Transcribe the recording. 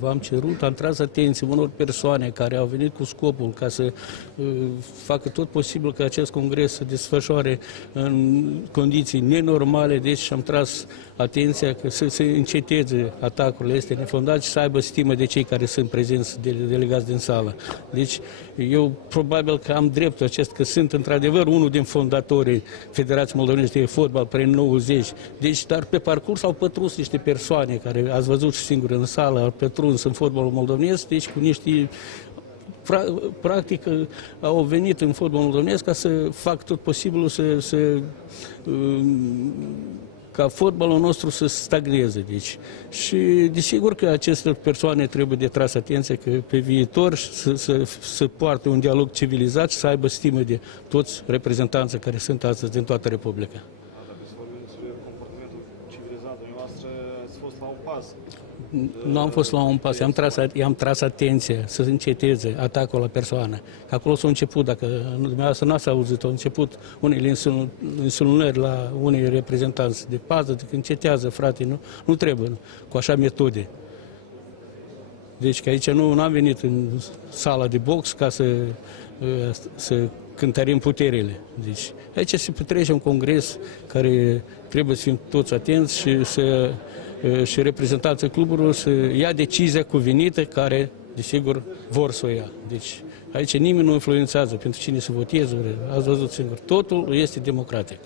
v-am cerut, am tras atenție unor persoane care au venit cu scopul ca să facă tot posibil ca acest congres să desfășoare în condiții nenormale, deci am tras atenția că să se înceteze atacurile astea nefondate și să aibă stimă de cei care sunt prezenți, delegați din sală. Deci eu probabil că am dreptul acesta, că sunt într-adevăr unul din fondatorii Federației Moldovenești de Fotbal prin 90. Deci, dar pe parcurs au pătruns niște persoane care ați văzut și singur în sală, au pătruns în fotbalul moldovenesc, deci cu niște practic au venit în fotbalul moldovenesc ca să fac tot posibilul ca fotbalul nostru să stagneze. Deci. Și desigur că aceste persoane trebuie de tras atenție că pe viitor să poarte un dialog civilizat și să aibă stimă de toți reprezentanții care sunt astăzi din toată Republica. Dacă se vorbim despre comportamentul civilizat, dumneavoastră ați fost la un pas. Nu am fost la un pas, i-am tras atenție să înceteze atacul la persoană. Că acolo s-a început, dacă dumneavoastră nu ați auzit, au început unele insulunări la unei reprezentanți de pază, că încetează, frate, nu trebuie cu așa metode. Deci că aici nu am venit în sala de box ca să cântărim puterile. Deci aici se petrece un congres care trebuie să fim toți atenți și reprezentanții cluburilor să ia decizia cuvenită care, desigur, vor să o ia. Deci aici nimeni nu influențează pentru cine să voteze, ați văzut singur. Totul este democratic.